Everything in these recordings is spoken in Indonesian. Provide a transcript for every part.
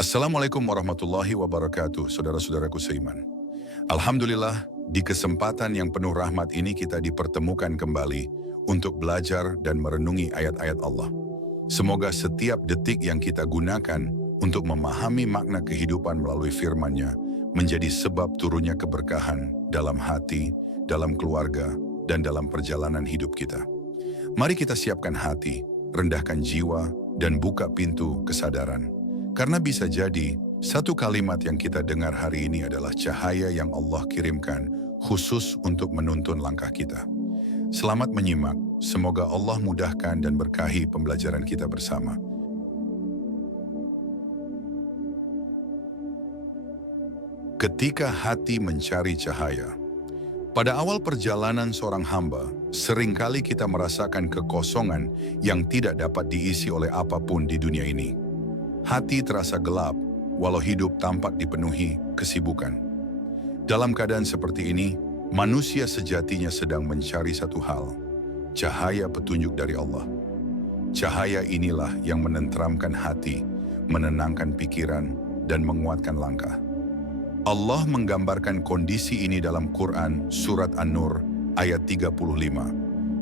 Assalamualaikum warahmatullahi wabarakatuh, saudara-saudaraku seiman. Alhamdulillah, di kesempatan yang penuh rahmat ini kita dipertemukan kembali untuk belajar dan merenungi ayat-ayat Allah. Semoga setiap detik yang kita gunakan untuk memahami makna kehidupan melalui firman-Nya menjadi sebab turunnya keberkahan dalam hati, dalam keluarga, dan dalam perjalanan hidup kita. Mari kita siapkan hati, rendahkan jiwa, dan buka pintu kesadaran. Karena bisa jadi, satu kalimat yang kita dengar hari ini adalah cahaya yang Allah kirimkan khusus untuk menuntun langkah kita. Selamat menyimak, semoga Allah mudahkan dan berkahi pembelajaran kita bersama. Ketika hati mencari cahaya. Pada awal perjalanan seorang hamba, seringkali kita merasakan kekosongan yang tidak dapat diisi oleh apapun di dunia ini. Hati terasa gelap, walau hidup tampak dipenuhi kesibukan. Dalam keadaan seperti ini, manusia sejatinya sedang mencari satu hal, cahaya petunjuk dari Allah. Cahaya inilah yang menenteramkan hati, menenangkan pikiran, dan menguatkan langkah. Allah menggambarkan kondisi ini dalam Quran Surat An-Nur ayat 35.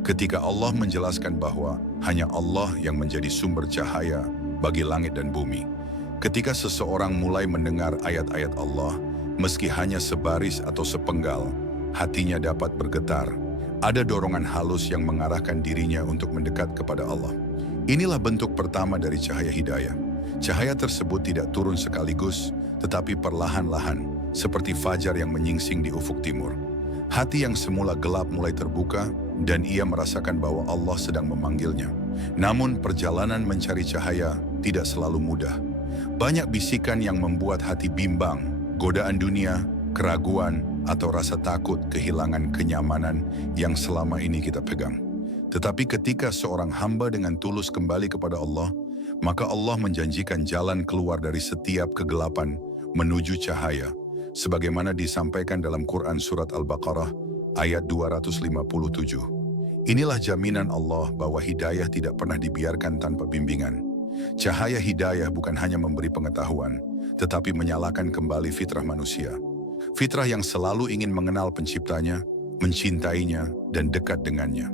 Ketika Allah menjelaskan bahwa hanya Allah yang menjadi sumber cahaya bagi langit dan bumi. Ketika seseorang mulai mendengar ayat-ayat Allah, meski hanya sebaris atau sepenggal, hatinya dapat bergetar. Ada dorongan halus yang mengarahkan dirinya untuk mendekat kepada Allah. Inilah bentuk pertama dari cahaya hidayah. Cahaya tersebut tidak turun sekaligus, tetapi perlahan-lahan, seperti fajar yang menyingsing di ufuk timur. Hati yang semula gelap mulai terbuka, dan ia merasakan bahwa Allah sedang memanggilnya. Namun perjalanan mencari cahaya tidak selalu mudah. Banyak bisikan yang membuat hati bimbang, godaan dunia, keraguan, atau rasa takut kehilangan kenyamanan yang selama ini kita pegang. Tetapi ketika seorang hamba dengan tulus kembali kepada Allah, maka Allah menjanjikan jalan keluar dari setiap kegelapan menuju cahaya, sebagaimana disampaikan dalam Quran Surat Al-Baqarah ayat 257. Inilah jaminan Allah bahwa hidayah tidak pernah dibiarkan tanpa bimbingan. Cahaya hidayah bukan hanya memberi pengetahuan, tetapi menyalakan kembali fitrah manusia. Fitrah yang selalu ingin mengenal penciptanya, mencintainya, dan dekat dengannya.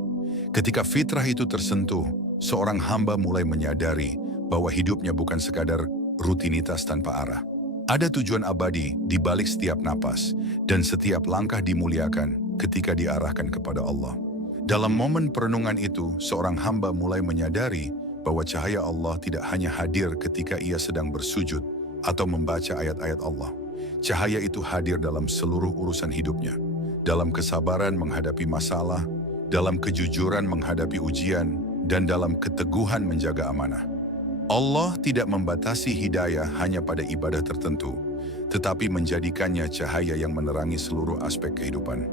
Ketika fitrah itu tersentuh, seorang hamba mulai menyadari bahwa hidupnya bukan sekadar rutinitas tanpa arah. Ada tujuan abadi di balik setiap napas, dan setiap langkah dimuliakan ketika diarahkan kepada Allah. Dalam momen perenungan itu, seorang hamba mulai menyadari bahwa cahaya Allah tidak hanya hadir ketika ia sedang bersujud atau membaca ayat-ayat Allah. Cahaya itu hadir dalam seluruh urusan hidupnya, dalam kesabaran menghadapi masalah, dalam kejujuran menghadapi ujian, dan dalam keteguhan menjaga amanah. Allah tidak membatasi hidayah hanya pada ibadah tertentu, tetapi menjadikannya cahaya yang menerangi seluruh aspek kehidupan.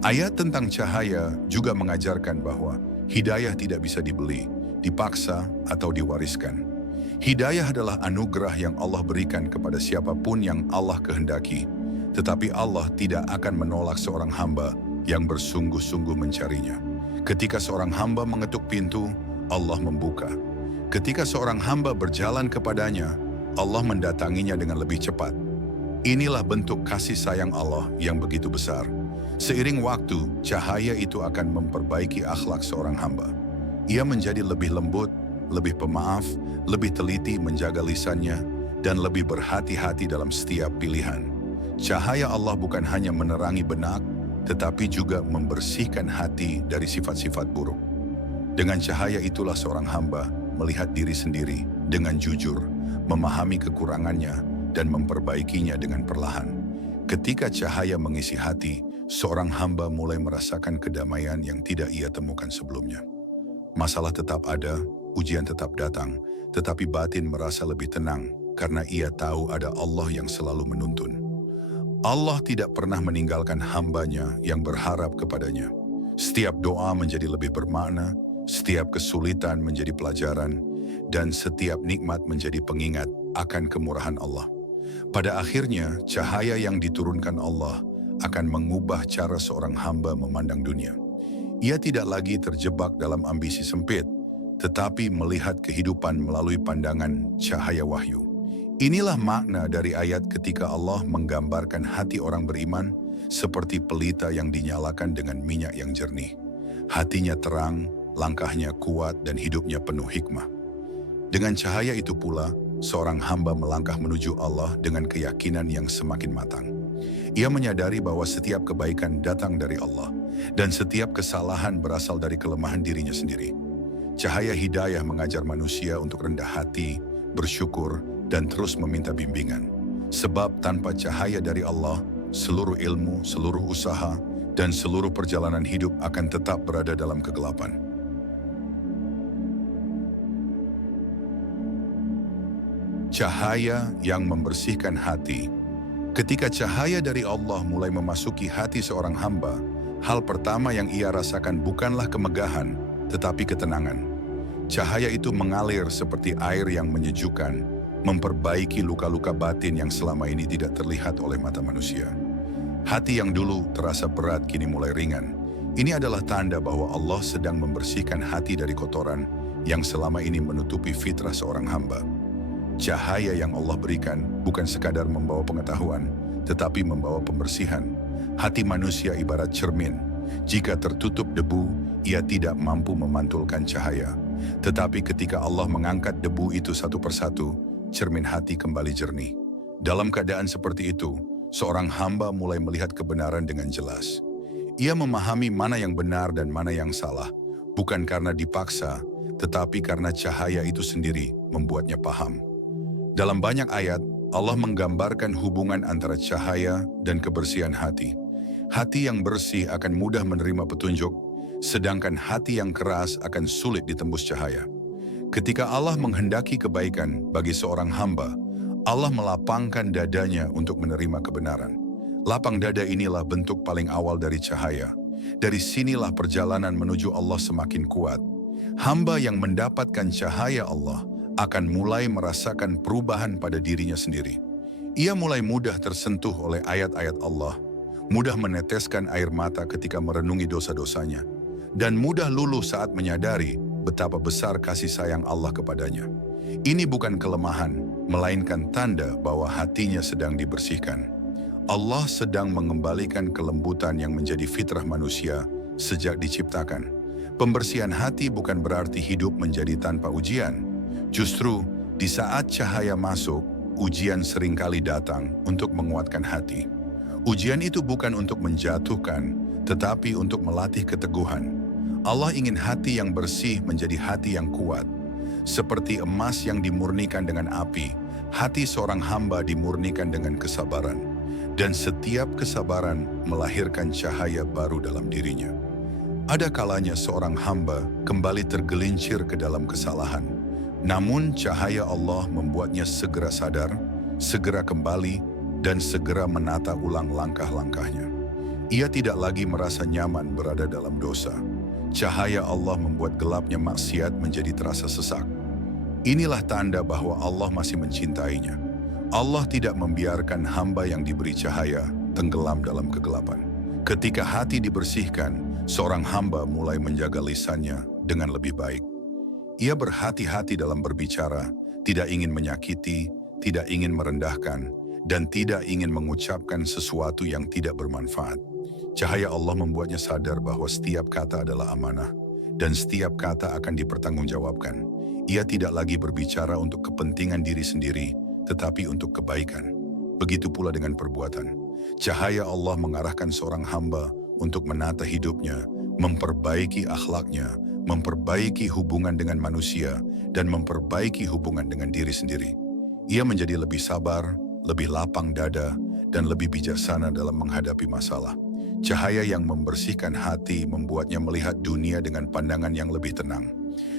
Ayat tentang cahaya juga mengajarkan bahwa hidayah tidak bisa dibeli, dipaksa, atau diwariskan. Hidayah adalah anugerah yang Allah berikan kepada siapapun yang Allah kehendaki, tetapi Allah tidak akan menolak seorang hamba yang bersungguh-sungguh mencarinya. Ketika seorang hamba mengetuk pintu, Allah membuka. Ketika seorang hamba berjalan kepadanya, Allah mendatanginya dengan lebih cepat. Inilah bentuk kasih sayang Allah yang begitu besar. Seiring waktu, cahaya itu akan memperbaiki akhlak seorang hamba. Ia menjadi lebih lembut, lebih pemaaf, lebih teliti menjaga lisannya, dan lebih berhati-hati dalam setiap pilihan. Cahaya Allah bukan hanya menerangi benak, tetapi juga membersihkan hati dari sifat-sifat buruk. Dengan cahaya itulah seorang hamba melihat diri sendiri dengan jujur, memahami kekurangannya, dan memperbaikinya dengan perlahan. Ketika cahaya mengisi hati, seorang hamba mulai merasakan kedamaian yang tidak ia temukan sebelumnya. Masalah tetap ada, ujian tetap datang, tetapi batin merasa lebih tenang karena ia tahu ada Allah yang selalu menuntun. Allah tidak pernah meninggalkan hambanya yang berharap kepadanya. Setiap doa menjadi lebih bermakna, setiap kesulitan menjadi pelajaran, dan setiap nikmat menjadi pengingat akan kemurahan Allah. Pada akhirnya, cahaya yang diturunkan Allah akan mengubah cara seorang hamba memandang dunia. Ia tidak lagi terjebak dalam ambisi sempit, tetapi melihat kehidupan melalui pandangan cahaya wahyu. Inilah makna dari ayat ketika Allah menggambarkan hati orang beriman seperti pelita yang dinyalakan dengan minyak yang jernih. Hatinya terang, langkahnya kuat, dan hidupnya penuh hikmah. Dengan cahaya itu pula, seorang hamba melangkah menuju Allah dengan keyakinan yang semakin matang. Ia menyadari bahwa setiap kebaikan datang dari Allah, dan setiap kesalahan berasal dari kelemahan dirinya sendiri. Cahaya hidayah mengajar manusia untuk rendah hati, bersyukur, dan terus meminta bimbingan. Sebab tanpa cahaya dari Allah, seluruh ilmu, seluruh usaha, dan seluruh perjalanan hidup akan tetap berada dalam kegelapan. Cahaya yang membersihkan hati. Ketika cahaya dari Allah mulai memasuki hati seorang hamba, hal pertama yang ia rasakan bukanlah kemegahan, tetapi ketenangan. Cahaya itu mengalir seperti air yang menyejukkan, memperbaiki luka-luka batin yang selama ini tidak terlihat oleh mata manusia. Hati yang dulu terasa berat kini mulai ringan. Ini adalah tanda bahwa Allah sedang membersihkan hati dari kotoran yang selama ini menutupi fitrah seorang hamba. Cahaya yang Allah berikan bukan sekadar membawa pengetahuan, tetapi membawa pembersihan. Hati manusia ibarat cermin. Jika tertutup debu, ia tidak mampu memantulkan cahaya. Tetapi ketika Allah mengangkat debu itu satu persatu, cermin hati kembali jernih. Dalam keadaan seperti itu, seorang hamba mulai melihat kebenaran dengan jelas. Ia memahami mana yang benar dan mana yang salah, bukan karena dipaksa, tetapi karena cahaya itu sendiri membuatnya paham. Dalam banyak ayat, Allah menggambarkan hubungan antara cahaya dan kebersihan hati. Hati yang bersih akan mudah menerima petunjuk, sedangkan hati yang keras akan sulit ditembus cahaya. Ketika Allah menghendaki kebaikan bagi seorang hamba, Allah melapangkan dadanya untuk menerima kebenaran. Lapang dada inilah bentuk paling awal dari cahaya. Dari sinilah perjalanan menuju Allah semakin kuat. Hamba yang mendapatkan cahaya Allah akan mulai merasakan perubahan pada dirinya sendiri. Ia mulai mudah tersentuh oleh ayat-ayat Allah, mudah meneteskan air mata ketika merenungi dosa-dosanya, dan mudah luluh saat menyadari betapa besar kasih sayang Allah kepadanya. Ini bukan kelemahan, melainkan tanda bahwa hatinya sedang dibersihkan. Allah sedang mengembalikan kelembutan yang menjadi fitrah manusia sejak diciptakan. Pembersihan hati bukan berarti hidup menjadi tanpa ujian. Justru, di saat cahaya masuk, ujian seringkali datang untuk menguatkan hati. Ujian itu bukan untuk menjatuhkan, tetapi untuk melatih keteguhan. Allah ingin hati yang bersih menjadi hati yang kuat. Seperti emas yang dimurnikan dengan api, hati seorang hamba dimurnikan dengan kesabaran. Dan setiap kesabaran melahirkan cahaya baru dalam dirinya. Ada kalanya seorang hamba kembali tergelincir ke dalam kesalahan. Namun cahaya Allah membuatnya segera sadar, segera kembali, dan segera menata ulang langkah-langkahnya. Ia tidak lagi merasa nyaman berada dalam dosa. Cahaya Allah membuat gelapnya maksiat menjadi terasa sesak. Inilah tanda bahwa Allah masih mencintainya. Allah tidak membiarkan hamba yang diberi cahaya tenggelam dalam kegelapan. Ketika hati dibersihkan, seorang hamba mulai menjaga lisannya dengan lebih baik. Ia berhati-hati dalam berbicara, tidak ingin menyakiti, tidak ingin merendahkan, dan tidak ingin mengucapkan sesuatu yang tidak bermanfaat. Cahaya Allah membuatnya sadar bahwa setiap kata adalah amanah, dan setiap kata akan dipertanggungjawabkan. Ia tidak lagi berbicara untuk kepentingan diri sendiri, tetapi untuk kebaikan. Begitu pula dengan perbuatan. Cahaya Allah mengarahkan seorang hamba untuk menata hidupnya, memperbaiki akhlaknya, memperbaiki hubungan dengan manusia, dan memperbaiki hubungan dengan diri sendiri. Ia menjadi lebih sabar, lebih lapang dada, dan lebih bijaksana dalam menghadapi masalah. Cahaya yang membersihkan hati membuatnya melihat dunia dengan pandangan yang lebih tenang.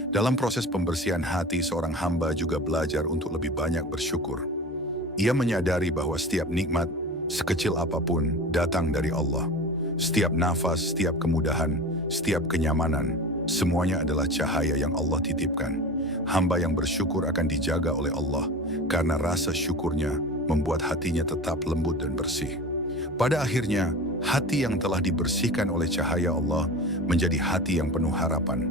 Dalam proses pembersihan hati, seorang hamba juga belajar untuk lebih banyak bersyukur. Ia menyadari bahwa setiap nikmat, sekecil apapun, datang dari Allah. Setiap nafas, setiap kemudahan, setiap kenyamanan, semuanya adalah cahaya yang Allah titipkan. Hamba yang bersyukur akan dijaga oleh Allah, karena rasa syukurnya membuat hatinya tetap lembut dan bersih. Pada akhirnya, hati yang telah dibersihkan oleh cahaya Allah menjadi hati yang penuh harapan.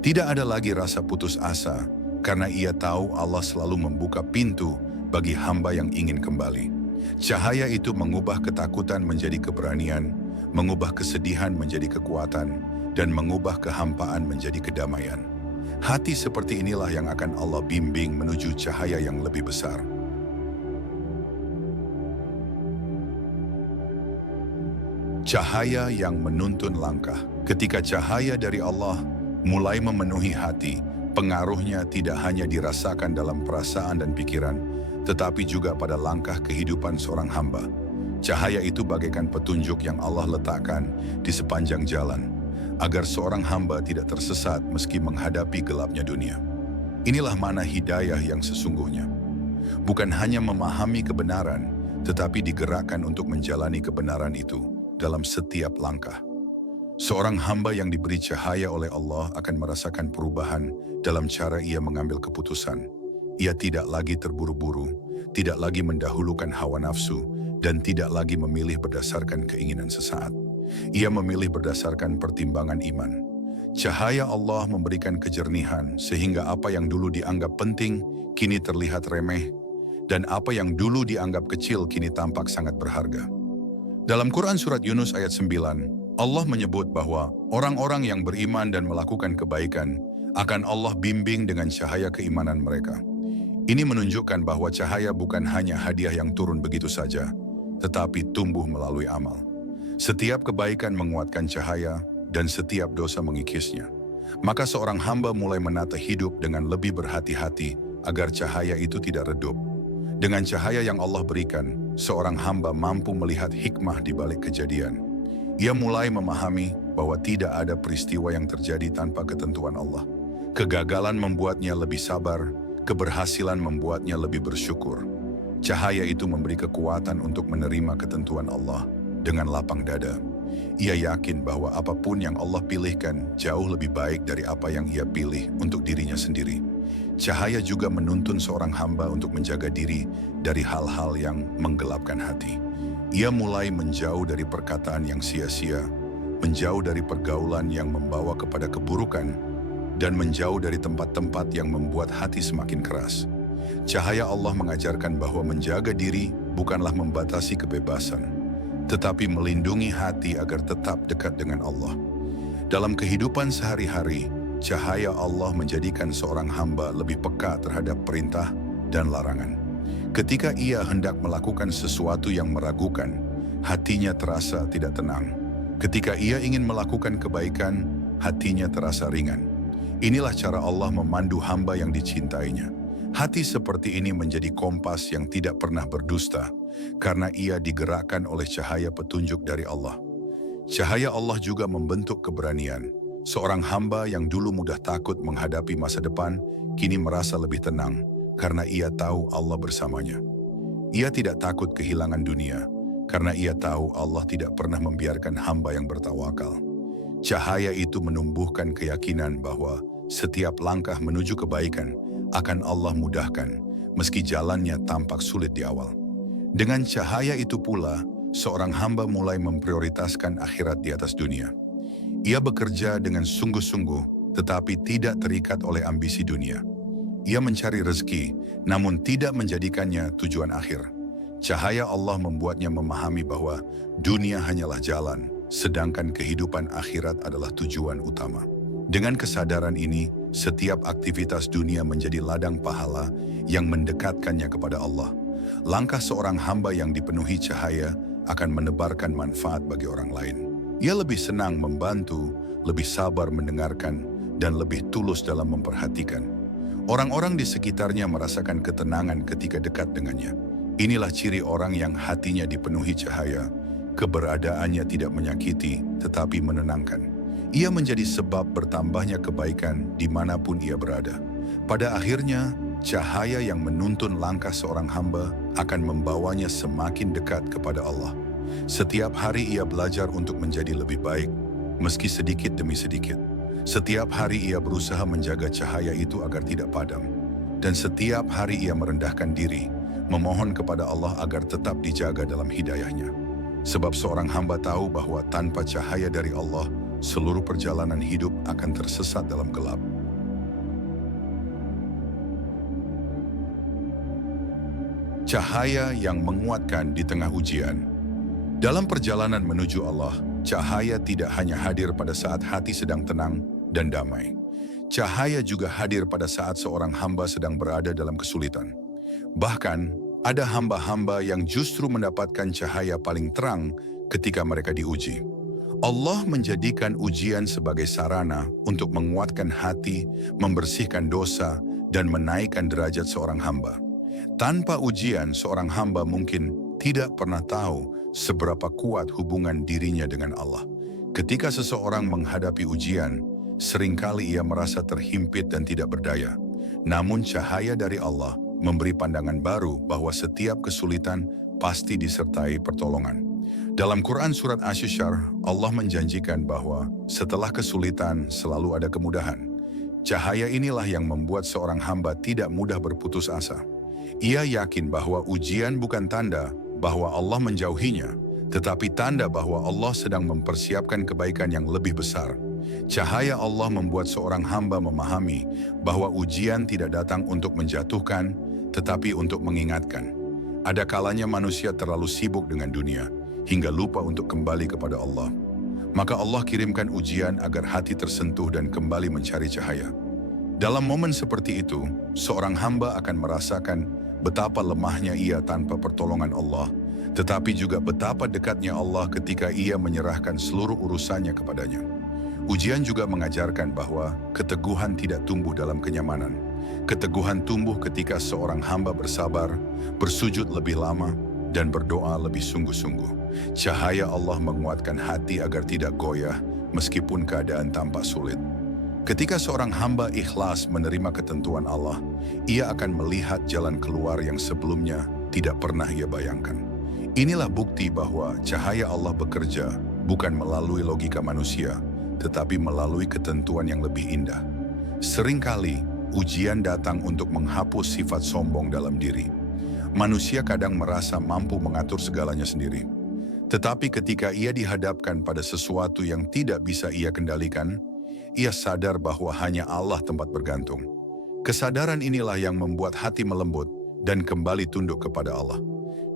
Tidak ada lagi rasa putus asa, karena ia tahu Allah selalu membuka pintu bagi hamba yang ingin kembali. Cahaya itu mengubah ketakutan menjadi keberanian, mengubah kesedihan menjadi kekuatan, dan mengubah kehampaan menjadi kedamaian. Hati seperti inilah yang akan Allah bimbing menuju cahaya yang lebih besar. Cahaya yang menuntun langkah. Ketika cahaya dari Allah mulai memenuhi hati, pengaruhnya tidak hanya dirasakan dalam perasaan dan pikiran, tetapi juga pada langkah kehidupan seorang hamba. Cahaya itu bagaikan petunjuk yang Allah letakkan di sepanjang jalan, agar seorang hamba tidak tersesat meski menghadapi gelapnya dunia. Inilah makna hidayah yang sesungguhnya. Bukan hanya memahami kebenaran, tetapi digerakkan untuk menjalani kebenaran itu dalam setiap langkah. Seorang hamba yang diberi cahaya oleh Allah akan merasakan perubahan dalam cara ia mengambil keputusan. Ia tidak lagi terburu-buru, tidak lagi mendahulukan hawa nafsu, dan tidak lagi memilih berdasarkan keinginan sesaat. Ia memilih berdasarkan pertimbangan iman. Cahaya Allah memberikan kejernihan sehingga apa yang dulu dianggap penting kini terlihat remeh, dan apa yang dulu dianggap kecil kini tampak sangat berharga. Dalam Quran Surat Yunus ayat 9, Allah menyebut bahwa orang-orang yang beriman dan melakukan kebaikan akan Allah bimbing dengan cahaya keimanan mereka. Ini menunjukkan bahwa cahaya bukan hanya hadiah yang turun begitu saja, tetapi tumbuh melalui amal. Setiap kebaikan menguatkan cahaya dan setiap dosa mengikisnya. Maka seorang hamba mulai menata hidup dengan lebih berhati-hati agar cahaya itu tidak redup. Dengan cahaya yang Allah berikan, seorang hamba mampu melihat hikmah di balik kejadian. Ia mulai memahami bahwa tidak ada peristiwa yang terjadi tanpa ketentuan Allah. Kegagalan membuatnya lebih sabar, keberhasilan membuatnya lebih bersyukur. Cahaya itu memberi kekuatan untuk menerima ketentuan Allah dengan lapang dada. Ia yakin bahwa apapun yang Allah pilihkan jauh lebih baik dari apa yang ia pilih untuk dirinya sendiri. Cahaya juga menuntun seorang hamba untuk menjaga diri dari hal-hal yang menggelapkan hati. Ia mulai menjauh dari perkataan yang sia-sia, menjauh dari pergaulan yang membawa kepada keburukan, dan menjauh dari tempat-tempat yang membuat hati semakin keras. Cahaya Allah mengajarkan bahwa menjaga diri bukanlah membatasi kebebasan, tetapi melindungi hati agar tetap dekat dengan Allah. Dalam kehidupan sehari-hari, cahaya Allah menjadikan seorang hamba lebih peka terhadap perintah dan larangan. Ketika ia hendak melakukan sesuatu yang meragukan, hatinya terasa tidak tenang. Ketika ia ingin melakukan kebaikan, hatinya terasa ringan. Inilah cara Allah memandu hamba yang dicintainya. Hati seperti ini menjadi kompas yang tidak pernah berdusta, karena ia digerakkan oleh cahaya petunjuk dari Allah. Cahaya Allah juga membentuk keberanian. Seorang hamba yang dulu mudah takut menghadapi masa depan, kini merasa lebih tenang, karena ia tahu Allah bersamanya. Ia tidak takut kehilangan dunia, karena ia tahu Allah tidak pernah membiarkan hamba yang bertawakal. Cahaya itu menumbuhkan keyakinan bahwa setiap langkah menuju kebaikan akan Allah mudahkan, meski jalannya tampak sulit di awal. Dengan cahaya itu pula, seorang hamba mulai memprioritaskan akhirat di atas dunia. Ia bekerja dengan sungguh-sungguh, tetapi tidak terikat oleh ambisi dunia. Ia mencari rezeki, namun tidak menjadikannya tujuan akhir. Cahaya Allah membuatnya memahami bahwa dunia hanyalah jalan, sedangkan kehidupan akhirat adalah tujuan utama. Dengan kesadaran ini, setiap aktivitas dunia menjadi ladang pahala yang mendekatkannya kepada Allah. Langkah seorang hamba yang dipenuhi cahaya akan menebarkan manfaat bagi orang lain. Ia lebih senang membantu, lebih sabar mendengarkan, dan lebih tulus dalam memperhatikan. Orang-orang di sekitarnya merasakan ketenangan ketika dekat dengannya. Inilah ciri orang yang hatinya dipenuhi cahaya. Keberadaannya tidak menyakiti, tetapi menenangkan. Ia menjadi sebab bertambahnya kebaikan dimanapun ia berada. Pada akhirnya, cahaya yang menuntun langkah seorang hamba akan membawanya semakin dekat kepada Allah. Setiap hari ia belajar untuk menjadi lebih baik, meski sedikit demi sedikit. Setiap hari ia berusaha menjaga cahaya itu agar tidak padam. Dan setiap hari ia merendahkan diri, memohon kepada Allah agar tetap dijaga dalam hidayahnya. Sebab seorang hamba tahu bahwa tanpa cahaya dari Allah, seluruh perjalanan hidup akan tersesat dalam gelap. Cahaya yang menguatkan di tengah ujian. Dalam perjalanan menuju Allah, cahaya tidak hanya hadir pada saat hati sedang tenang dan damai. Cahaya juga hadir pada saat seorang hamba sedang berada dalam kesulitan. Bahkan, ada hamba-hamba yang justru mendapatkan cahaya paling terang ketika mereka diuji. Allah menjadikan ujian sebagai sarana untuk menguatkan hati, membersihkan dosa, dan menaikkan derajat seorang hamba. Tanpa ujian, seorang hamba mungkin tidak pernah tahu seberapa kuat hubungan dirinya dengan Allah. Ketika seseorang menghadapi ujian, seringkali ia merasa terhimpit dan tidak berdaya. Namun cahaya dari Allah memberi pandangan baru bahwa setiap kesulitan pasti disertai pertolongan. Dalam Quran Surat Asy-Syarr, Allah menjanjikan bahwa setelah kesulitan selalu ada kemudahan. Cahaya inilah yang membuat seorang hamba tidak mudah berputus asa. Ia yakin bahwa ujian bukan tanda bahwa Allah menjauhinya, tetapi tanda bahwa Allah sedang mempersiapkan kebaikan yang lebih besar. Cahaya Allah membuat seorang hamba memahami bahwa ujian tidak datang untuk menjatuhkan, tetapi untuk mengingatkan. Ada kalanya manusia terlalu sibuk dengan dunia, hingga lupa untuk kembali kepada Allah. Maka Allah kirimkan ujian agar hati tersentuh dan kembali mencari cahaya. Dalam momen seperti itu, seorang hamba akan merasakan betapa lemahnya ia tanpa pertolongan Allah, tetapi juga betapa dekatnya Allah ketika ia menyerahkan seluruh urusannya kepadanya. Ujian juga mengajarkan bahwa keteguhan tidak tumbuh dalam kenyamanan. Keteguhan tumbuh ketika seorang hamba bersabar, bersujud lebih lama, dan berdoa lebih sungguh-sungguh. Cahaya Allah menguatkan hati agar tidak goyah meskipun keadaan tampak sulit. Ketika seorang hamba ikhlas menerima ketentuan Allah, ia akan melihat jalan keluar yang sebelumnya tidak pernah ia bayangkan. Inilah bukti bahwa cahaya Allah bekerja bukan melalui logika manusia, tetapi melalui ketentuan yang lebih indah. Seringkali, ujian datang untuk menghapus sifat sombong dalam diri. Manusia kadang merasa mampu mengatur segalanya sendiri. Tetapi ketika ia dihadapkan pada sesuatu yang tidak bisa ia kendalikan, ia sadar bahwa hanya Allah tempat bergantung. Kesadaran inilah yang membuat hati melembut dan kembali tunduk kepada Allah.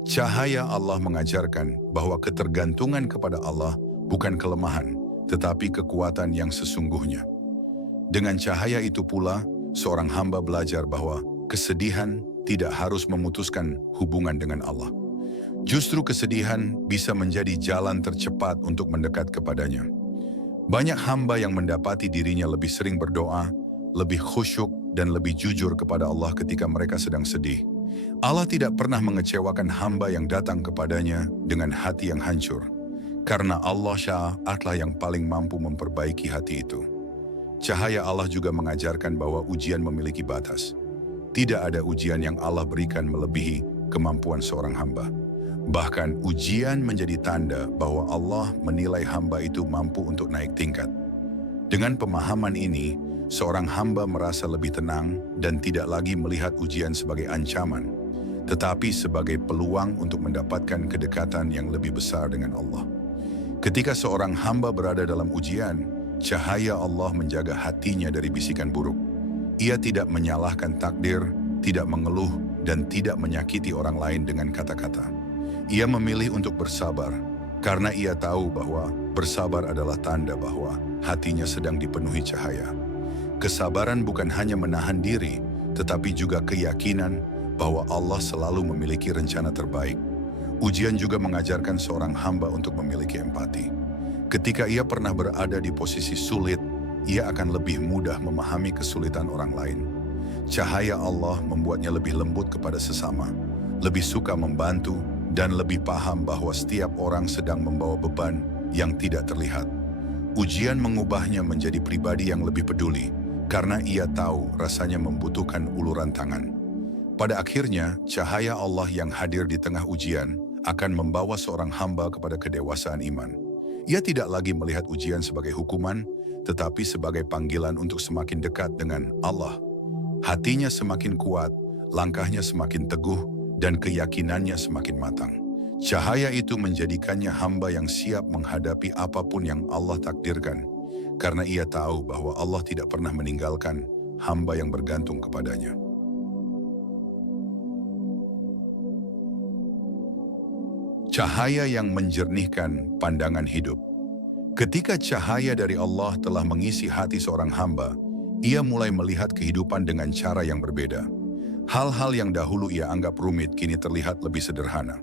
Cahaya Allah mengajarkan bahwa ketergantungan kepada Allah bukan kelemahan, tetapi kekuatan yang sesungguhnya. Dengan cahaya itu pula, seorang hamba belajar bahwa kesedihan tidak harus memutuskan hubungan dengan Allah. Justru kesedihan bisa menjadi jalan tercepat untuk mendekat kepadanya. Banyak hamba yang mendapati dirinya lebih sering berdoa, lebih khusyuk, dan lebih jujur kepada Allah ketika mereka sedang sedih. Allah tidak pernah mengecewakan hamba yang datang kepadanya dengan hati yang hancur, karena Allah Sya'atlah yang paling mampu memperbaiki hati itu. Cahaya Allah juga mengajarkan bahwa ujian memiliki batas. Tidak ada ujian yang Allah berikan melebihi kemampuan seorang hamba. Bahkan ujian menjadi tanda bahwa Allah menilai hamba itu mampu untuk naik tingkat. Dengan pemahaman ini, seorang hamba merasa lebih tenang dan tidak lagi melihat ujian sebagai ancaman, tetapi sebagai peluang untuk mendapatkan kedekatan yang lebih besar dengan Allah. Ketika seorang hamba berada dalam ujian, cahaya Allah menjaga hatinya dari bisikan buruk. Ia tidak menyalahkan takdir, tidak mengeluh, dan tidak menyakiti orang lain dengan kata-kata. Ia memilih untuk bersabar, karena ia tahu bahwa bersabar adalah tanda bahwa hatinya sedang dipenuhi cahaya. Kesabaran bukan hanya menahan diri, tetapi juga keyakinan bahwa Allah selalu memiliki rencana terbaik. Ujian juga mengajarkan seorang hamba untuk memiliki empati. Ketika ia pernah berada di posisi sulit, ia akan lebih mudah memahami kesulitan orang lain. Cahaya Allah membuatnya lebih lembut kepada sesama, lebih suka membantu, dan lebih paham bahwa setiap orang sedang membawa beban yang tidak terlihat. Ujian mengubahnya menjadi pribadi yang lebih peduli, karena ia tahu rasanya membutuhkan uluran tangan. Pada akhirnya, cahaya Allah yang hadir di tengah ujian akan membawa seorang hamba kepada kedewasaan iman. Ia tidak lagi melihat ujian sebagai hukuman, tetapi sebagai panggilan untuk semakin dekat dengan Allah. Hatinya semakin kuat, langkahnya semakin teguh, dan keyakinannya semakin matang. Cahaya itu menjadikannya hamba yang siap menghadapi apapun yang Allah takdirkan, karena ia tahu bahwa Allah tidak pernah meninggalkan hamba yang bergantung kepadanya. Cahaya yang menjernihkan pandangan hidup. Ketika cahaya dari Allah telah mengisi hati seorang hamba, ia mulai melihat kehidupan dengan cara yang berbeda. Hal-hal yang dahulu ia anggap rumit kini terlihat lebih sederhana.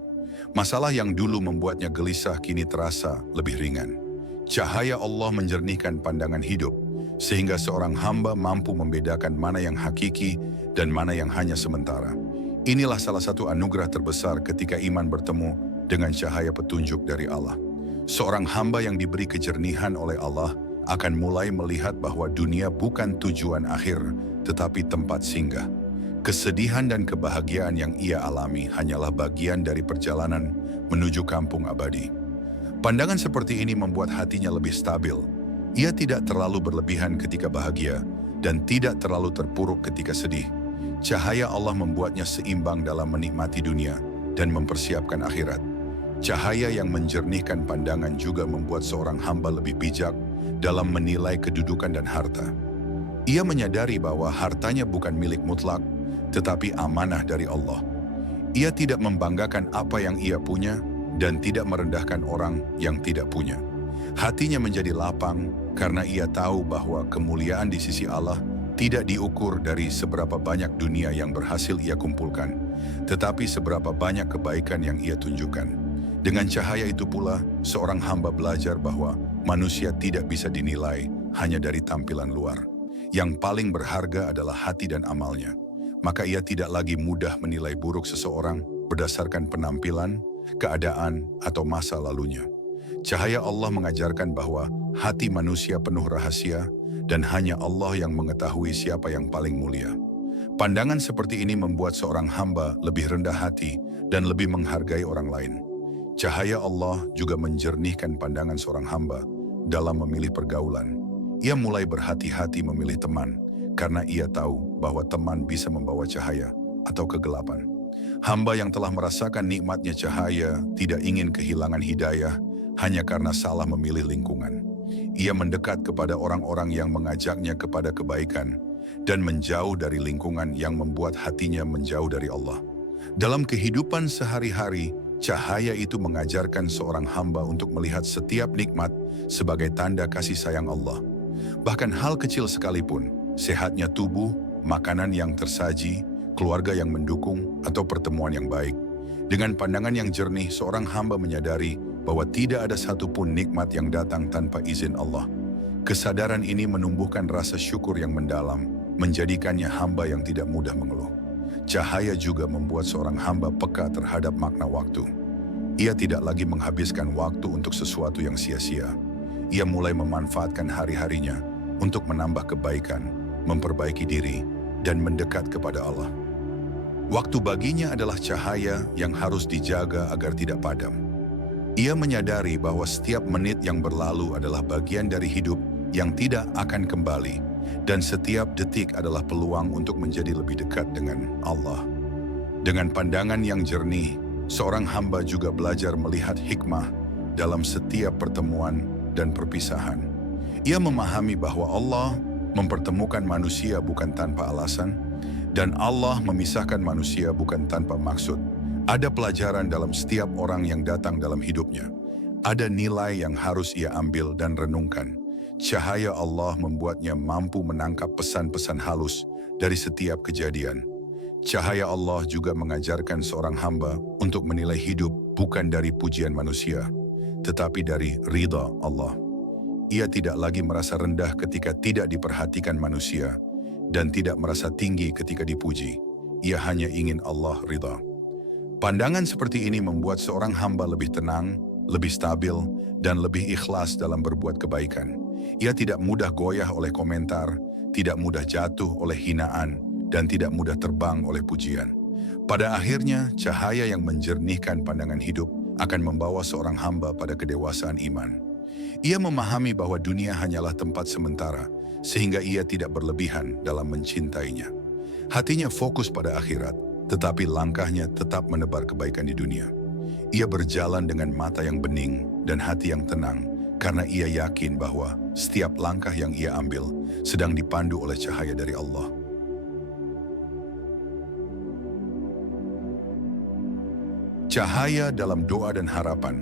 Masalah yang dulu membuatnya gelisah kini terasa lebih ringan. Cahaya Allah menjernihkan pandangan hidup, sehingga seorang hamba mampu membedakan mana yang hakiki dan mana yang hanya sementara. Inilah salah satu anugerah terbesar ketika iman bertemu dengan cahaya petunjuk dari Allah. Seorang hamba yang diberi kejernihan oleh Allah akan mulai melihat bahwa dunia bukan tujuan akhir, tetapi tempat singgah. Kesedihan dan kebahagiaan yang ia alami hanyalah bagian dari perjalanan menuju kampung abadi. Pandangan seperti ini membuat hatinya lebih stabil. Ia tidak terlalu berlebihan ketika bahagia dan tidak terlalu terpuruk ketika sedih. Cahaya Allah membuatnya seimbang dalam menikmati dunia dan mempersiapkan akhirat. Cahaya yang menjernihkan pandangan juga membuat seorang hamba lebih bijak dalam menilai kedudukan dan harta. Ia menyadari bahwa hartanya bukan milik mutlak, tetapi amanah dari Allah. Ia tidak membanggakan apa yang ia punya dan tidak merendahkan orang yang tidak punya. Hatinya menjadi lapang karena ia tahu bahwa kemuliaan di sisi Allah tidak diukur dari seberapa banyak dunia yang berhasil ia kumpulkan, tetapi seberapa banyak kebaikan yang ia tunjukkan. Dengan cahaya itu pula, seorang hamba belajar bahwa manusia tidak bisa dinilai hanya dari tampilan luar. Yang paling berharga adalah hati dan amalnya. Maka ia tidak lagi mudah menilai buruk seseorang berdasarkan penampilan, keadaan, atau masa lalunya. Cahaya Allah mengajarkan bahwa hati manusia penuh rahasia dan hanya Allah yang mengetahui siapa yang paling mulia. Pandangan seperti ini membuat seorang hamba lebih rendah hati dan lebih menghargai orang lain. Cahaya Allah juga menjernihkan pandangan seorang hamba dalam memilih pergaulan. Ia mulai berhati-hati memilih teman, karena ia tahu bahwa teman bisa membawa cahaya atau kegelapan. Hamba yang telah merasakan nikmatnya cahaya tidak ingin kehilangan hidayah hanya karena salah memilih lingkungan. Ia mendekat kepada orang-orang yang mengajaknya kepada kebaikan dan menjauh dari lingkungan yang membuat hatinya menjauh dari Allah. Dalam kehidupan sehari-hari, cahaya itu mengajarkan seorang hamba untuk melihat setiap nikmat sebagai tanda kasih sayang Allah. Bahkan hal kecil sekalipun, sehatnya tubuh, makanan yang tersaji, keluarga yang mendukung, atau pertemuan yang baik. Dengan pandangan yang jernih, seorang hamba menyadari bahwa tidak ada satupun nikmat yang datang tanpa izin Allah. Kesadaran ini menumbuhkan rasa syukur yang mendalam, menjadikannya hamba yang tidak mudah mengeluh. Cahaya juga membuat seorang hamba peka terhadap makna waktu. Ia tidak lagi menghabiskan waktu untuk sesuatu yang sia-sia. Ia mulai memanfaatkan hari-harinya untuk menambah kebaikan, memperbaiki diri, dan mendekat kepada Allah. Waktu baginya adalah cahaya yang harus dijaga agar tidak padam. Ia menyadari bahwa setiap menit yang berlalu adalah bagian dari hidup yang tidak akan kembali, dan setiap detik adalah peluang untuk menjadi lebih dekat dengan Allah. Dengan pandangan yang jernih, seorang hamba juga belajar melihat hikmah dalam setiap pertemuan dan perpisahan. Ia memahami bahwa Allah mempertemukan manusia bukan tanpa alasan, dan Allah memisahkan manusia bukan tanpa maksud. Ada pelajaran dalam setiap orang yang datang dalam hidupnya. Ada nilai yang harus ia ambil dan renungkan. Cahaya Allah membuatnya mampu menangkap pesan-pesan halus dari setiap kejadian. Cahaya Allah juga mengajarkan seorang hamba untuk menilai hidup bukan dari pujian manusia, tetapi dari ridha Allah. Ia tidak lagi merasa rendah ketika tidak diperhatikan manusia dan tidak merasa tinggi ketika dipuji. Ia hanya ingin Allah ridha. Pandangan seperti ini membuat seorang hamba lebih tenang, lebih stabil, dan lebih ikhlas dalam berbuat kebaikan. Ia tidak mudah goyah oleh komentar, tidak mudah jatuh oleh hinaan, dan tidak mudah terbang oleh pujian. Pada akhirnya, cahaya yang menjernihkan pandangan hidup akan membawa seorang hamba pada kedewasaan iman. Ia memahami bahwa dunia hanyalah tempat sementara, sehingga ia tidak berlebihan dalam mencintainya. Hatinya fokus pada akhirat, tetapi langkahnya tetap menebar kebaikan di dunia. Ia berjalan dengan mata yang bening dan hati yang tenang, karena ia yakin bahwa setiap langkah yang ia ambil sedang dipandu oleh cahaya dari Allah. Cahaya dalam doa dan harapan.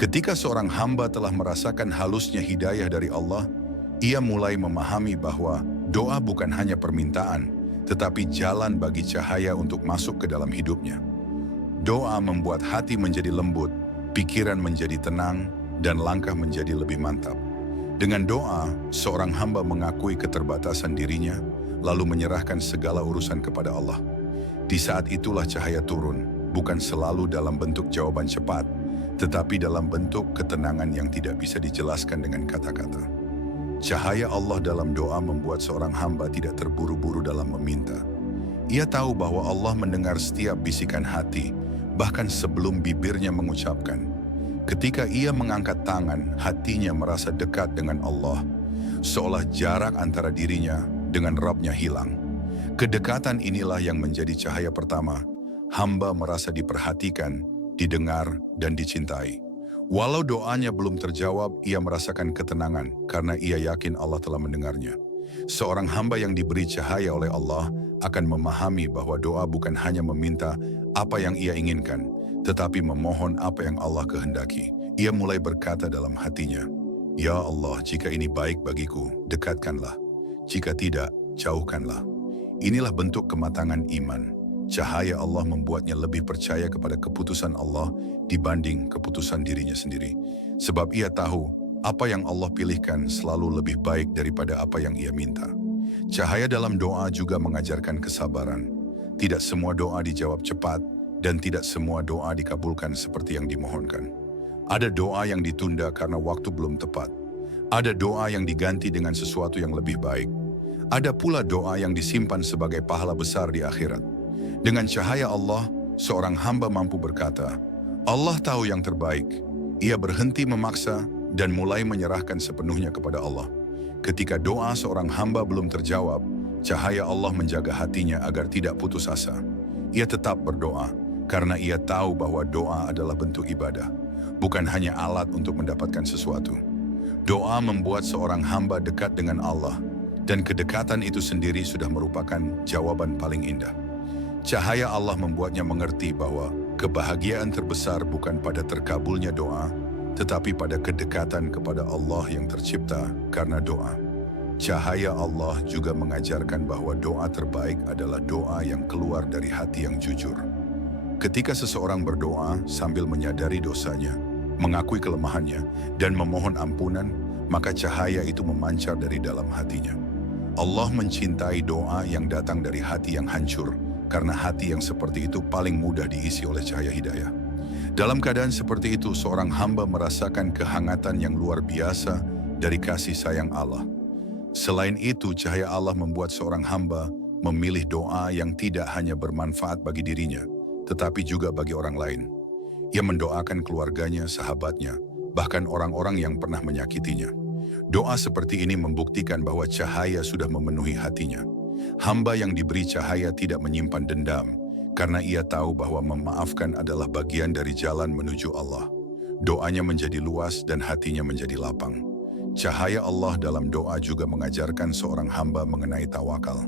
Ketika seorang hamba telah merasakan halusnya hidayah dari Allah, ia mulai memahami bahwa doa bukan hanya permintaan, tetapi jalan bagi cahaya untuk masuk ke dalam hidupnya. Doa membuat hati menjadi lembut, pikiran menjadi tenang, dan langkah menjadi lebih mantap. Dengan doa, seorang hamba mengakui keterbatasan dirinya, lalu menyerahkan segala urusan kepada Allah. Di saat itulah cahaya turun, bukan selalu dalam bentuk jawaban cepat, tetapi dalam bentuk ketenangan yang tidak bisa dijelaskan dengan kata-kata. Cahaya Allah dalam doa membuat seorang hamba tidak terburu-buru dalam meminta. Ia tahu bahwa Allah mendengar setiap bisikan hati, bahkan sebelum bibirnya mengucapkan. Ketika ia mengangkat tangan, hatinya merasa dekat dengan Allah, seolah jarak antara dirinya dengan Rabb-nya hilang. Kedekatan inilah yang menjadi cahaya pertama. Hamba merasa diperhatikan, didengar, dan dicintai. Walau doanya belum terjawab, ia merasakan ketenangan karena ia yakin Allah telah mendengarnya. Seorang hamba yang diberi cahaya oleh Allah akan memahami bahwa doa bukan hanya meminta apa yang ia inginkan, tetapi memohon apa yang Allah kehendaki. Ia mulai berkata dalam hatinya, "Ya Allah, jika ini baik bagiku, dekatkanlah. Jika tidak, jauhkanlah." Inilah bentuk kematangan iman. Cahaya Allah membuatnya lebih percaya kepada keputusan Allah dibanding keputusan dirinya sendiri. Sebab ia tahu apa yang Allah pilihkan selalu lebih baik daripada apa yang ia minta. Cahaya dalam doa juga mengajarkan kesabaran. Tidak semua doa dijawab cepat dan tidak semua doa dikabulkan seperti yang dimohonkan. Ada doa yang ditunda karena waktu belum tepat. Ada doa yang diganti dengan sesuatu yang lebih baik. Ada pula doa yang disimpan sebagai pahala besar di akhirat. Dengan cahaya Allah, seorang hamba mampu berkata, Allah tahu yang terbaik. Ia berhenti memaksa dan mulai menyerahkan sepenuhnya kepada Allah. Ketika doa seorang hamba belum terjawab, cahaya Allah menjaga hatinya agar tidak putus asa. Ia tetap berdoa karena ia tahu bahwa doa adalah bentuk ibadah, bukan hanya alat untuk mendapatkan sesuatu. Doa membuat seorang hamba dekat dengan Allah, dan kedekatan itu sendiri sudah merupakan jawaban paling indah. Cahaya Allah membuatnya mengerti bahwa kebahagiaan terbesar bukan pada terkabulnya doa, tetapi pada kedekatan kepada Allah yang tercipta karena doa. Cahaya Allah juga mengajarkan bahwa doa terbaik adalah doa yang keluar dari hati yang jujur. Ketika seseorang berdoa sambil menyadari dosanya, mengakui kelemahannya, dan memohon ampunan, maka cahaya itu memancar dari dalam hatinya. Allah mencintai doa yang datang dari hati yang hancur, karena hati yang seperti itu paling mudah diisi oleh cahaya hidayah. Dalam keadaan seperti itu, seorang hamba merasakan kehangatan yang luar biasa dari kasih sayang Allah. Selain itu, cahaya Allah membuat seorang hamba memilih doa yang tidak hanya bermanfaat bagi dirinya, tetapi juga bagi orang lain. Ia mendoakan keluarganya, sahabatnya, bahkan orang-orang yang pernah menyakitinya. Doa seperti ini membuktikan bahwa cahaya sudah memenuhi hatinya. Hamba yang diberi cahaya tidak menyimpan dendam, karena ia tahu bahwa memaafkan adalah bagian dari jalan menuju Allah. Doanya menjadi luas dan hatinya menjadi lapang. Cahaya Allah dalam doa juga mengajarkan seorang hamba mengenai tawakal.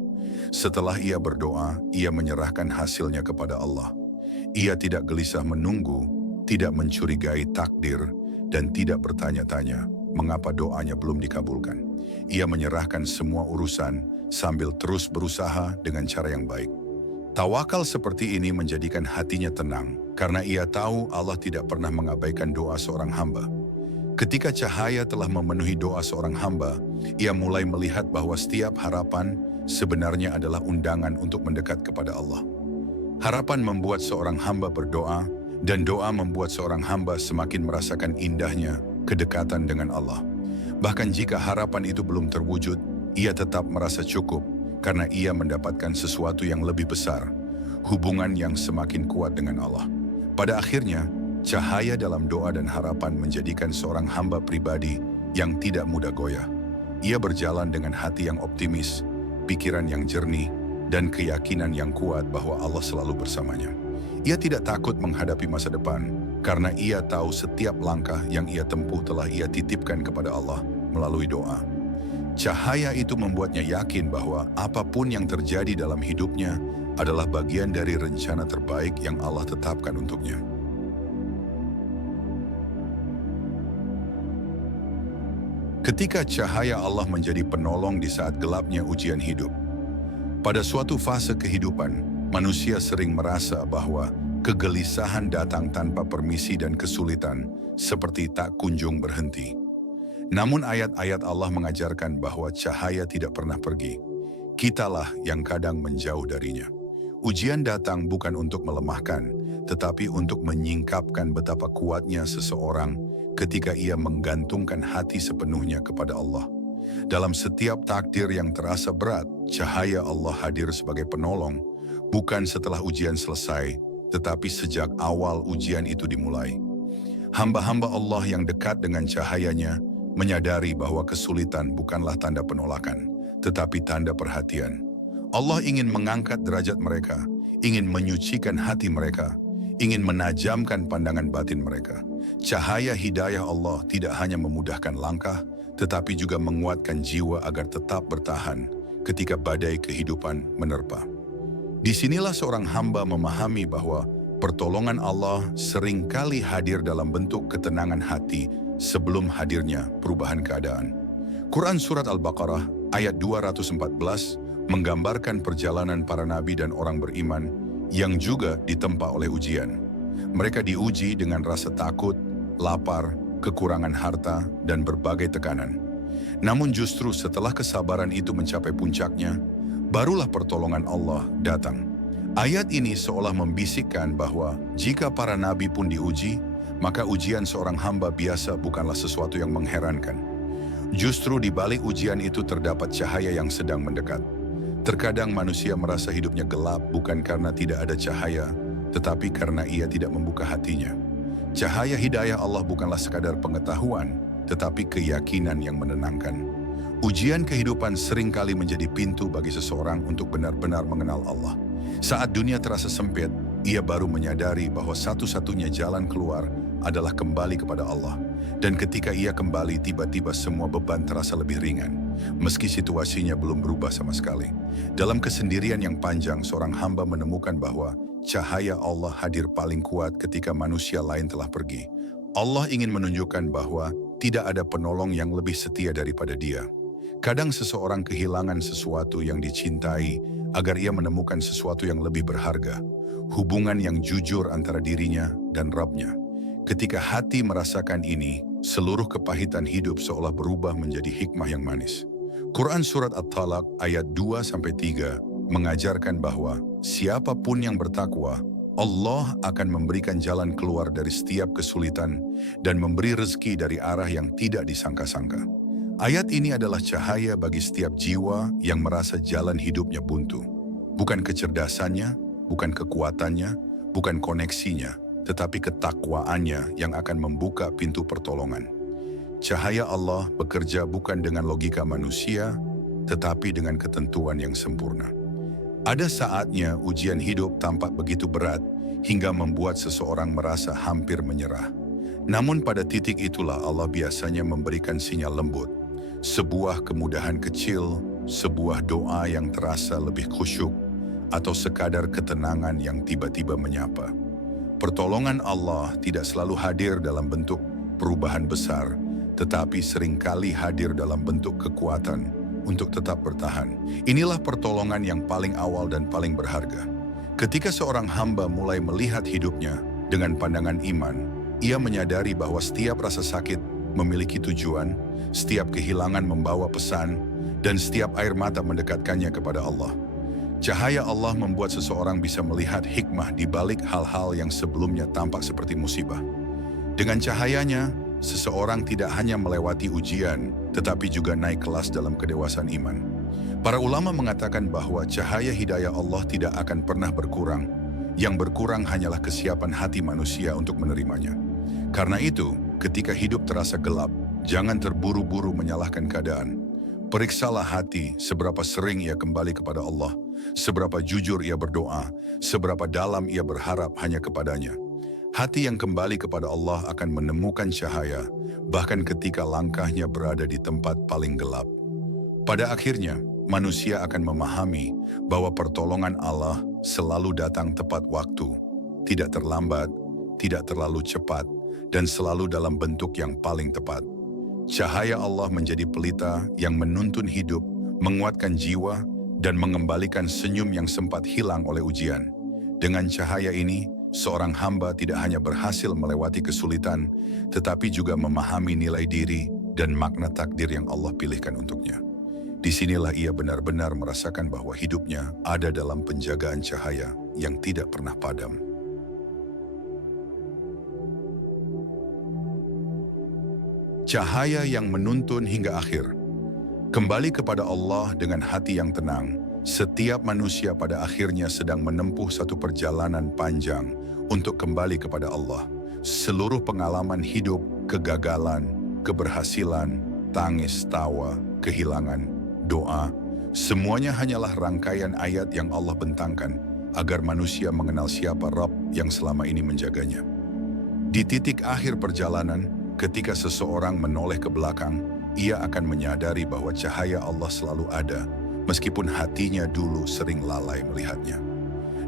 Setelah ia berdoa, ia menyerahkan hasilnya kepada Allah. Ia tidak gelisah menunggu, tidak mencurigai takdir, dan tidak bertanya-tanya mengapa doanya belum dikabulkan. Ia menyerahkan semua urusan sambil terus berusaha dengan cara yang baik. Tawakal seperti ini menjadikan hatinya tenang, karena ia tahu Allah tidak pernah mengabaikan doa seorang hamba. Ketika cahaya telah memenuhi doa seorang hamba, ia mulai melihat bahwa setiap harapan sebenarnya adalah undangan untuk mendekat kepada Allah. Harapan membuat seorang hamba berdoa, dan doa membuat seorang hamba semakin merasakan indahnya kedekatan dengan Allah. Bahkan jika harapan itu belum terwujud, ia tetap merasa cukup karena ia mendapatkan sesuatu yang lebih besar, hubungan yang semakin kuat dengan Allah. Pada akhirnya, cahaya dalam doa dan harapan menjadikan seorang hamba pribadi yang tidak mudah goyah. Ia berjalan dengan hati yang optimis, pikiran yang jernih, dan keyakinan yang kuat bahwa Allah selalu bersamanya. Ia tidak takut menghadapi masa depan, karena ia tahu setiap langkah yang ia tempuh telah ia titipkan kepada Allah melalui doa. Cahaya itu membuatnya yakin bahwa apapun yang terjadi dalam hidupnya adalah bagian dari rencana terbaik yang Allah tetapkan untuknya. Ketika cahaya Allah menjadi penolong di saat gelapnya ujian hidup. Pada suatu fase kehidupan, manusia sering merasa bahwa kegelisahan datang tanpa permisi dan kesulitan seperti tak kunjung berhenti. Namun ayat-ayat Allah mengajarkan bahwa cahaya tidak pernah pergi. Kitalah yang kadang menjauh darinya. Ujian datang bukan untuk melemahkan, tetapi untuk menyingkapkan betapa kuatnya seseorang ketika ia menggantungkan hati sepenuhnya kepada Allah. Dalam setiap takdir yang terasa berat, cahaya Allah hadir sebagai penolong, bukan setelah ujian selesai, tetapi sejak awal ujian itu dimulai. Hamba-hamba Allah yang dekat dengan cahayanya menyadari bahwa kesulitan bukanlah tanda penolakan, tetapi tanda perhatian. Allah ingin mengangkat derajat mereka, ingin menyucikan hati mereka, ingin menajamkan pandangan batin mereka. Cahaya hidayah Allah tidak hanya memudahkan langkah, tetapi juga menguatkan jiwa agar tetap bertahan ketika badai kehidupan menerpa. Disinilah seorang hamba memahami bahwa pertolongan Allah seringkali hadir dalam bentuk ketenangan hati sebelum hadirnya perubahan keadaan. Quran Surat Al-Baqarah ayat 214 menggambarkan perjalanan para nabi dan orang beriman yang juga ditempa oleh ujian. Mereka diuji dengan rasa takut, lapar, kekurangan harta, dan berbagai tekanan. Namun justru setelah kesabaran itu mencapai puncaknya, barulah pertolongan Allah datang. Ayat ini seolah membisikkan bahwa jika para nabi pun diuji, maka ujian seorang hamba biasa bukanlah sesuatu yang mengherankan. Justru di balik ujian itu terdapat cahaya yang sedang mendekat. Terkadang manusia merasa hidupnya gelap bukan karena tidak ada cahaya, tetapi karena ia tidak membuka hatinya. Cahaya hidayah Allah bukanlah sekadar pengetahuan, tetapi keyakinan yang menenangkan. Ujian kehidupan seringkali menjadi pintu bagi seseorang untuk benar-benar mengenal Allah. Saat dunia terasa sempit, ia baru menyadari bahwa satu-satunya jalan keluar adalah kembali kepada Allah. Dan ketika ia kembali, tiba-tiba semua beban terasa lebih ringan, meski situasinya belum berubah sama sekali. Dalam kesendirian yang panjang, seorang hamba menemukan bahwa cahaya Allah hadir paling kuat ketika manusia lain telah pergi. Allah ingin menunjukkan bahwa tidak ada penolong yang lebih setia daripada Dia. Kadang seseorang kehilangan sesuatu yang dicintai agar ia menemukan sesuatu yang lebih berharga, hubungan yang jujur antara dirinya dan Rabb-Nya. Ketika hati merasakan ini, seluruh kepahitan hidup seolah berubah menjadi hikmah yang manis. Quran Surat At-Talaq ayat 2-3 mengajarkan bahwa siapapun yang bertakwa, Allah akan memberikan jalan keluar dari setiap kesulitan dan memberi rezeki dari arah yang tidak disangka-sangka. Ayat ini adalah cahaya bagi setiap jiwa yang merasa jalan hidupnya buntu. Bukan kecerdasannya, bukan kekuatannya, bukan koneksinya, tetapi ketakwaannya yang akan membuka pintu pertolongan. Cahaya Allah bekerja bukan dengan logika manusia, tetapi dengan ketentuan yang sempurna. Ada saatnya ujian hidup tampak begitu berat hingga membuat seseorang merasa hampir menyerah. Namun pada titik itulah Allah biasanya memberikan sinyal lembut, sebuah kemudahan kecil, sebuah doa yang terasa lebih khusyuk, atau sekadar ketenangan yang tiba-tiba menyapa. Pertolongan Allah tidak selalu hadir dalam bentuk perubahan besar, tetapi seringkali hadir dalam bentuk kekuatan untuk tetap bertahan. Inilah pertolongan yang paling awal dan paling berharga. Ketika seorang hamba mulai melihat hidupnya dengan pandangan iman, ia menyadari bahwa setiap rasa sakit memiliki tujuan, setiap kehilangan membawa pesan, dan setiap air mata mendekatkannya kepada Allah. Cahaya Allah membuat seseorang bisa melihat hikmah di balik hal-hal yang sebelumnya tampak seperti musibah. Dengan cahayanya, seseorang tidak hanya melewati ujian, tetapi juga naik kelas dalam kedewasaan iman. Para ulama mengatakan bahwa cahaya hidayah Allah tidak akan pernah berkurang. Yang berkurang hanyalah kesiapan hati manusia untuk menerimanya. Karena itu, ketika hidup terasa gelap, jangan terburu-buru menyalahkan keadaan. Periksalah hati seberapa sering ia kembali kepada Allah, seberapa jujur ia berdoa, seberapa dalam ia berharap hanya kepadanya. Hati yang kembali kepada Allah akan menemukan cahaya, bahkan ketika langkahnya berada di tempat paling gelap. Pada akhirnya, manusia akan memahami bahwa pertolongan Allah selalu datang tepat waktu, tidak terlambat, tidak terlalu cepat, dan selalu dalam bentuk yang paling tepat. Cahaya Allah menjadi pelita yang menuntun hidup, menguatkan jiwa, dan mengembalikan senyum yang sempat hilang oleh ujian. Dengan cahaya ini, seorang hamba tidak hanya berhasil melewati kesulitan, tetapi juga memahami nilai diri dan makna takdir yang Allah pilihkan untuknya. Disinilah ia benar-benar merasakan bahwa hidupnya ada dalam penjagaan cahaya yang tidak pernah padam. Cahaya yang menuntun hingga akhir. Kembali kepada Allah dengan hati yang tenang. Setiap manusia pada akhirnya sedang menempuh satu perjalanan panjang untuk kembali kepada Allah. Seluruh pengalaman hidup, kegagalan, keberhasilan, tangis, tawa, kehilangan, doa, semuanya hanyalah rangkaian ayat yang Allah bentangkan agar manusia mengenal siapa Rabb yang selama ini menjaganya. Di titik akhir perjalanan, ketika seseorang menoleh ke belakang, ia akan menyadari bahwa cahaya Allah selalu ada, meskipun hatinya dulu sering lalai melihatnya.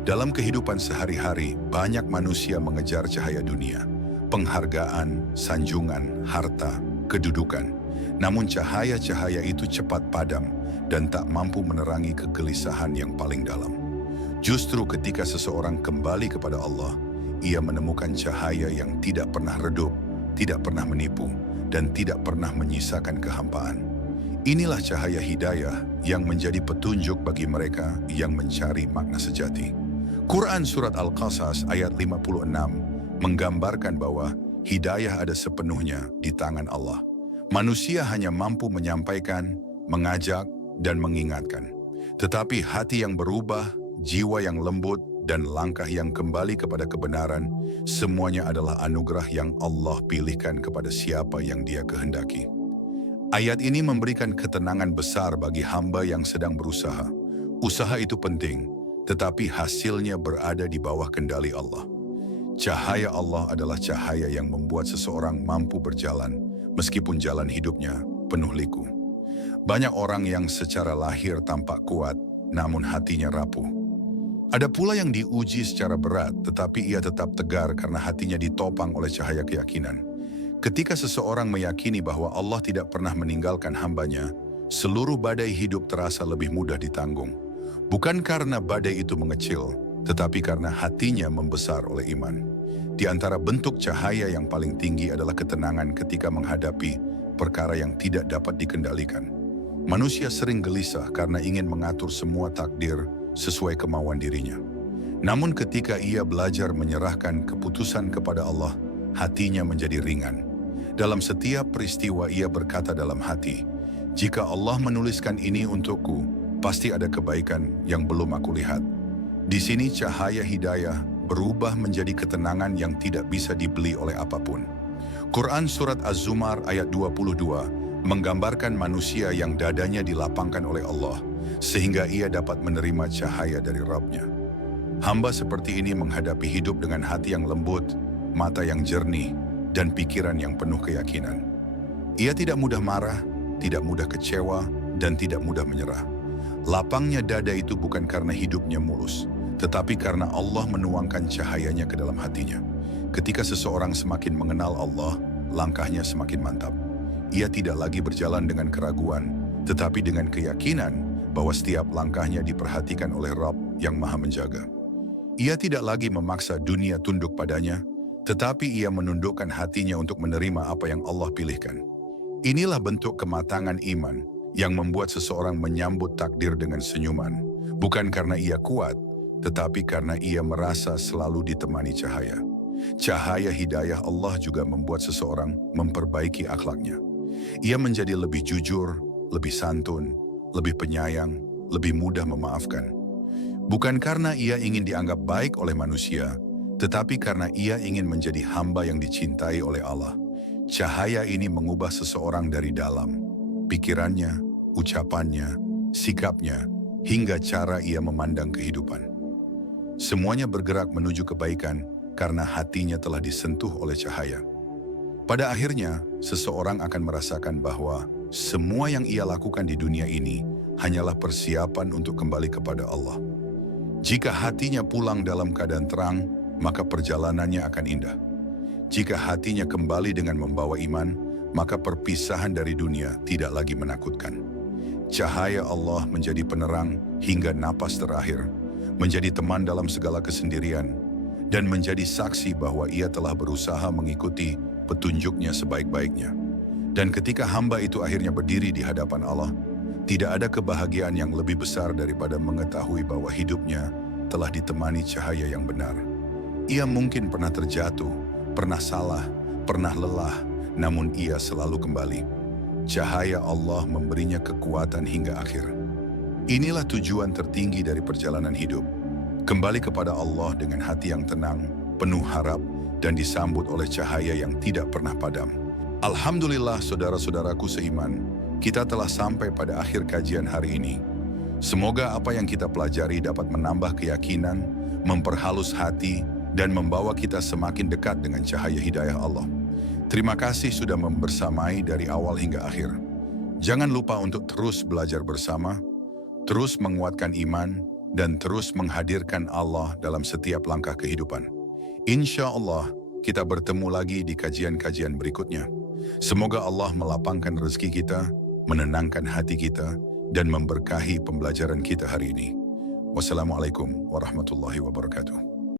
Dalam kehidupan sehari-hari, banyak manusia mengejar cahaya dunia, penghargaan, sanjungan, harta, kedudukan. Namun cahaya-cahaya itu cepat padam dan tak mampu menerangi kegelisahan yang paling dalam. Justru ketika seseorang kembali kepada Allah, ia menemukan cahaya yang tidak pernah redup, tidak pernah menipu, dan tidak pernah menyisakan kehampaan. Inilah cahaya hidayah yang menjadi petunjuk bagi mereka yang mencari makna sejati. Quran Surat Al-Qasas ayat 56 menggambarkan bahwa hidayah ada sepenuhnya di tangan Allah. Manusia hanya mampu menyampaikan, mengajak, dan mengingatkan. Tetapi hati yang berubah, jiwa yang lembut, dan langkah yang kembali kepada kebenaran, semuanya adalah anugerah yang Allah pilihkan kepada siapa yang Dia kehendaki. Ayat ini memberikan ketenangan besar bagi hamba yang sedang berusaha. Usaha itu penting, tetapi hasilnya berada di bawah kendali Allah. Cahaya Allah adalah cahaya yang membuat seseorang mampu berjalan, meskipun jalan hidupnya penuh liku. Banyak orang yang secara lahir tampak kuat, namun hatinya rapuh. Ada pula yang diuji secara berat, tetapi ia tetap tegar karena hatinya ditopang oleh cahaya keyakinan. Ketika seseorang meyakini bahwa Allah tidak pernah meninggalkan hambanya, seluruh badai hidup terasa lebih mudah ditanggung. Bukan karena badai itu mengecil, tetapi karena hatinya membesar oleh iman. Di antara bentuk cahaya yang paling tinggi adalah ketenangan ketika menghadapi perkara yang tidak dapat dikendalikan. Manusia sering gelisah karena ingin mengatur semua takdir sesuai kemauan dirinya. Namun ketika ia belajar menyerahkan keputusan kepada Allah, hatinya menjadi ringan. Dalam setiap peristiwa ia berkata dalam hati, "Jika Allah menuliskan ini untukku, pasti ada kebaikan yang belum aku lihat." Di sini cahaya hidayah berubah menjadi ketenangan yang tidak bisa dibeli oleh apapun. Quran Surat Az-Zumar ayat 22 menggambarkan manusia yang dadanya dilapangkan oleh Allah, sehingga ia dapat menerima cahaya dari Rabb-Nya. Hamba seperti ini menghadapi hidup dengan hati yang lembut, mata yang jernih, dan pikiran yang penuh keyakinan. Ia tidak mudah marah, tidak mudah kecewa, dan tidak mudah menyerah. Lapangnya dada itu bukan karena hidupnya mulus, tetapi karena Allah menuangkan cahayanya ke dalam hatinya. Ketika seseorang semakin mengenal Allah, langkahnya semakin mantap. Ia tidak lagi berjalan dengan keraguan, tetapi dengan keyakinan bahwa setiap langkahnya diperhatikan oleh Rabb yang Maha Menjaga. Ia tidak lagi memaksa dunia tunduk padanya, tetapi ia menundukkan hatinya untuk menerima apa yang Allah pilihkan. Inilah bentuk kematangan iman yang membuat seseorang menyambut takdir dengan senyuman, bukan karena ia kuat, tetapi karena ia merasa selalu ditemani cahaya. Cahaya hidayah Allah juga membuat seseorang memperbaiki akhlaknya. Ia menjadi lebih jujur, lebih santun, lebih penyayang, lebih mudah memaafkan. Bukan karena ia ingin dianggap baik oleh manusia, tetapi karena ia ingin menjadi hamba yang dicintai oleh Allah. Cahaya ini mengubah seseorang dari dalam, pikirannya, ucapannya, sikapnya, hingga cara ia memandang kehidupan. Semuanya bergerak menuju kebaikan karena hatinya telah disentuh oleh cahaya. Pada akhirnya, seseorang akan merasakan bahwa semua yang ia lakukan di dunia ini hanyalah persiapan untuk kembali kepada Allah. Jika hatinya pulang dalam keadaan terang, maka perjalanannya akan indah. Jika hatinya kembali dengan membawa iman, maka perpisahan dari dunia tidak lagi menakutkan. Cahaya Allah menjadi penerang hingga napas terakhir, menjadi teman dalam segala kesendirian, dan menjadi saksi bahwa Ia telah berusaha mengikuti petunjuknya sebaik-baiknya. Dan ketika hamba itu akhirnya berdiri di hadapan Allah, tidak ada kebahagiaan yang lebih besar daripada mengetahui bahwa hidupnya telah ditemani cahaya yang benar. Ia mungkin pernah terjatuh, pernah salah, pernah lelah, namun ia selalu kembali. Cahaya Allah memberinya kekuatan hingga akhir. Inilah tujuan tertinggi dari perjalanan hidup. Kembali kepada Allah dengan hati yang tenang, penuh harap, dan disambut oleh cahaya yang tidak pernah padam. Alhamdulillah saudara-saudaraku seiman, kita telah sampai pada akhir kajian hari ini. Semoga apa yang kita pelajari dapat menambah keyakinan, memperhalus hati, dan membawa kita semakin dekat dengan cahaya hidayah Allah. Terima kasih sudah membersamai dari awal hingga akhir. Jangan lupa untuk terus belajar bersama, terus menguatkan iman, dan terus menghadirkan Allah dalam setiap langkah kehidupan. Insya Allah, kita bertemu lagi di kajian-kajian berikutnya. Semoga Allah melapangkan rezeki kita, menenangkan hati kita, dan memberkahi pembelajaran kita hari ini. Wassalamualaikum warahmatullahi wabarakatuh.